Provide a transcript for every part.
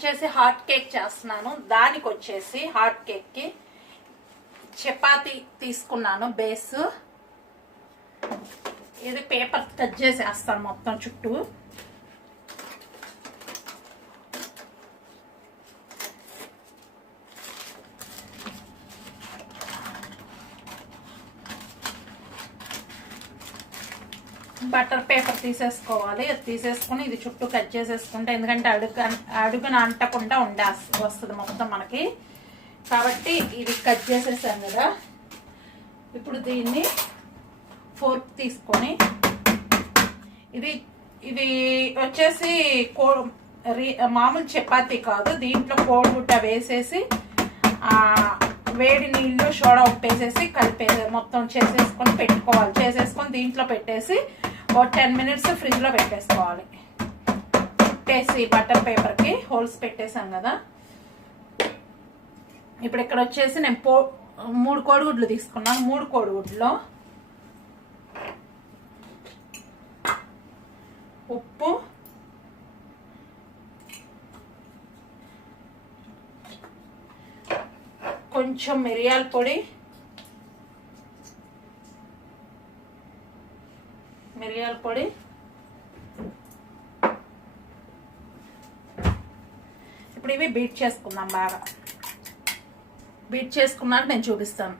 వచ్చేసి hot cake చేస్తున్నాను. దానికి వచ్చేసి హాట్ కేక్ కి చపాతీ తీసుకున్నాను బేస్. ఇది పేపర్ కట్ చేసేస్తాను మొత్తం చుట్టూ. బటర్ పేపర్ తీసేసుకోవాలి. అది తీసేసుకుని ఇది చుట్టూ కట్ చేసేసుకుంటే, ఎందుకంటే అడుగున అంటకుండా వస్తుంది మొత్తం మనకి. కాబట్టి ఇది కట్ చేసేసాను కదా. ఇప్పుడు దీన్ని ఫోర్క్ తీసుకొని ఇది వచ్చేసి మామూలు చపాతీ కాదు, దీంట్లో కోడిగుడ్డ వేసేసి వేడి నీళ్ళు సోడా ఉప్పేసేసి కలిపేసి మొత్తం చేసేసుకొని పెట్టుకోవాలి. చేసేసుకొని దీంట్లో పెట్టేసి ఒక 10 minutes ఫ్రిడ్జ్ లో పెట్టేసుకోవాలి. పెట్టేసి బటర్ పేపర్ కి హోల్స్ పెట్టేసాం కదా. ఇప్పుడు ఇక్కడ వచ్చేసి నేను 3 కోడిగుడ్లు తీసుకున్నాను. 3 కోడిగుడ్లో ఉప్పు, కొంచెం మిరియాల పొడి, ఇప్పుడు ఇవి బీట్ చేసుకుందాం. బాగా బీట్ చేసుకున్నాక నేను చూపిస్తాను.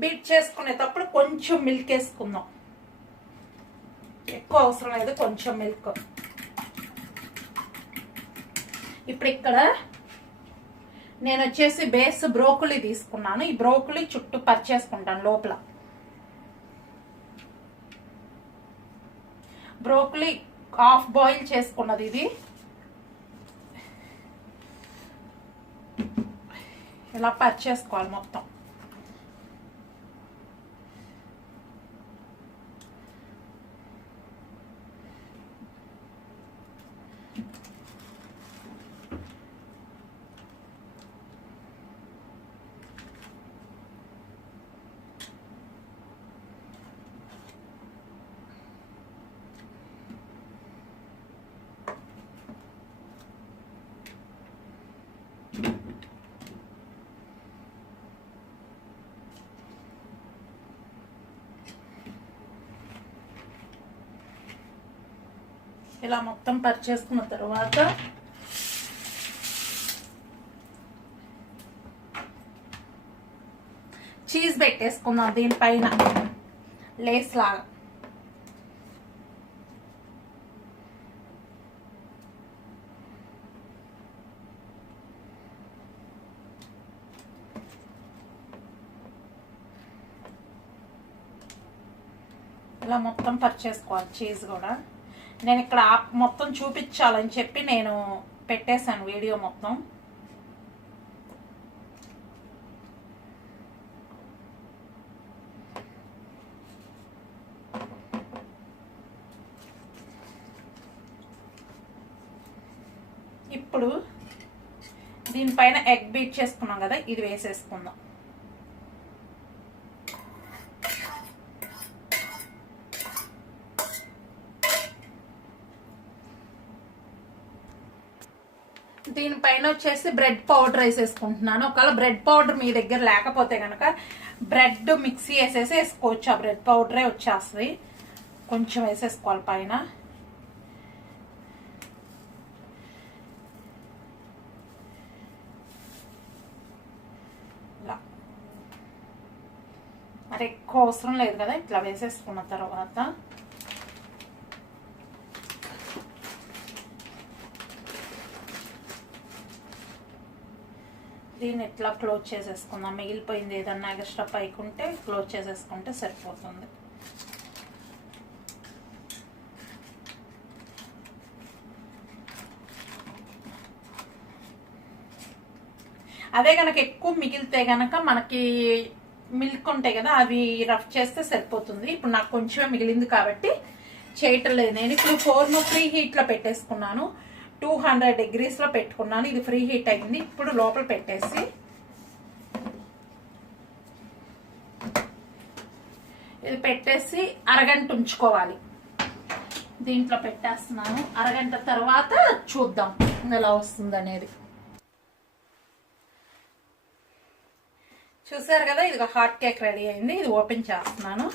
బీట్ చేసుకునేటప్పుడు కొంచెం మిల్క్ వేసుకుందాం. ఎక్కువ అవసరం లేదు, కొంచెం మిల్క్. ఇప్పుడు ఇక్కడ నేను వచ్చేసి బేస్ బ్రోకలీ తీసుకున్నాను. ఈ బ్రోకలీ చుట్టూ పరిచేసుకుంటాను లోపల. బ్రోకలీ హాఫ్ బాయిల్ చేసుకున్నది. ఇది ఇలా పరిచేసుకోవాలి మొత్తం. ఇలా మొత్తం పరిచేసుకున్న తర్వాత చీజ్ పెట్టేసుకుందాం దీనిపైన లేస్ లాగా. ఇలా మొత్తం పరిచేసుకోవాలి చీజ్ కూడా. నేను ఇక్కడ మొత్తం చూపించాలని చెప్పి నేను పెట్టేశాను వీడియో మొత్తం. ఇప్పుడు దీనిపైన ఎగ్ బీట్ చేసుకున్నాం కదా, ఇది వేసేసుకుందాం. దీనిపైన వచ్చేసి బ్రెడ్ పౌడర్ వేసేసుకుంటున్నాను. ఒకవేళ బ్రెడ్ పౌడర్ మీ దగ్గర లేకపోతే కనుక బ్రెడ్ మిక్సీ వేసేసి వేసుకోవచ్చు. ఆ బ్రెడ్ పౌడరే వచ్చేస్తుంది. కొంచెం వేసేసుకోవాలి పైన. మరి ఎక్కువ అవసరం లేదు కదా. ఇట్లా వేసేసుకున్న తర్వాత దీన్ని ఇట్లా క్లోజ్ చేసేసుకుందాం. మిగిలిపోయింది ఏదన్నా ఎక్స్ట్రా పైకి ఉంటే క్లోజ్ చేసేసుకుంటే సరిపోతుంది. అదే కనుక ఎక్కువ మిగిలితే కనుక మనకి మిల్క్ ఉంటాయి కదా, అవి రఫ్ చేస్తే సరిపోతుంది. ఇప్పుడు నాకు కొంచెమే మిగిలింది కాబట్టి చేయటం లేదు. నేను ఇప్పుడు 4 ఫ్రీ హీట్లో పెట్టేసుకున్నాను. 200 degrees లో పెట్టుకున్నాను. ఇది ఫ్రీ హీట్ అయింది. ఇప్పుడు లోపల పెట్టేసి ఇది పెట్టేసి అరగంట ఉంచుకోవాలి. దీంట్లో పెట్టేస్తున్నాను. అరగంట తర్వాత చూద్దాం ఎలా వస్తుంది అనేది. చూసారు కదా, ఇది హాట్ కేక్ రెడీ అయింది. ఇది ఓపెన్ చేస్తున్నాను.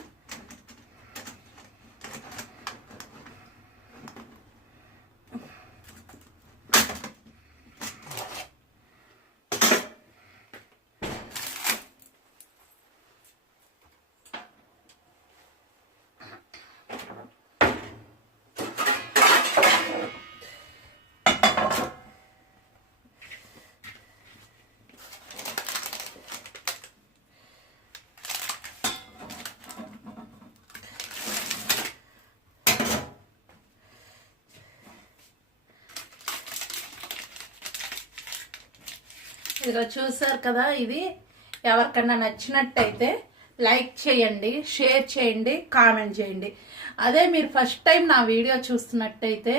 ఇదిగో చూసారు కదా, ఇది ఎవరికన్నా నచ్చినట్టయితే లైక్ చేయండి, షేర్ చేయండి, కామెంట్ చేయండి. అదే మీరు ఫస్ట్ టైం నా వీడియో చూస్తున్నట్టయితే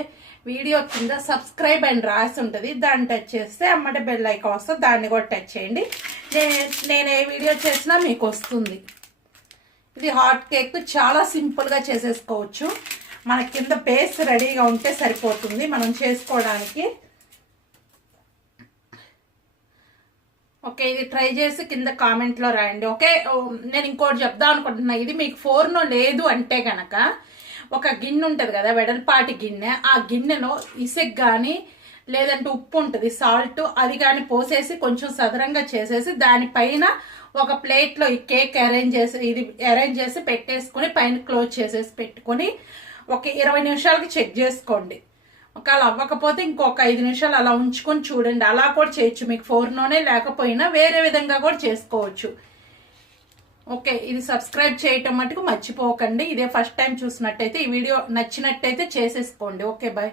వీడియో కింద సబ్స్క్రైబ్ అని రాసి ఉంటుంది, దాన్ని టచ్ చేస్తే అమ్మటే బెల్ ఐకాన్ వస్తుంది, దాన్ని కూడా టచ్ చేయండి. నేను ఏ వీడియో చేసినా మీకు వస్తుంది. ఇది హాట్ కేక్ చాలా సింపుల్గా చేసేసుకోవచ్చు. మన కింద బేస్ రెడీగా ఉంటే సరిపోతుంది మనం చేసుకోవడానికి. ఓకే, ఇది ట్రై చేసి కింద కామెంట్లో రాయండి. ఓకే, నేను ఇంకోటి చెప్దాం అనుకుంటున్నా. ఇది మీకు ఫోర్నో లేదు అంటే గనక ఒక గిన్నె ఉంటుంది కదా, వెడల్పాటి గిన్నె, ఆ గిన్నెలో ఇసుక కానీ లేదంటే ఉప్పు ఉంటుంది, సాల్ట్, అది కానీ పోసేసి కొంచెం సదరంగా చేసేసి దానిపైన ఒక ప్లేట్లో ఈ కేక్ అరేంజ్ చేసి పెట్టేసుకుని పైన క్లోజ్ చేసేసి పెట్టుకుని ఒక 20 నిమిషాలకి చెక్ చేసుకోండి. ఒకవేళ అవ్వకపోతే ఇంకొక 5 నిమిషాలు అలా ఉంచుకొని చూడండి. అలా కూడా చేయొచ్చు, మీకు ఫోర్నోనే లేకపోయినా వేరే విధంగా కూడా చేసుకోవచ్చు. ఓకే, ఇది సబ్స్క్రైబ్ చేయటం మటుకు మర్చిపోకండి. ఇదే ఫస్ట్ టైం చూసినట్టయితే ఈ వీడియో నచ్చినట్టయితే చేసేసుకోండి. Okay, bye.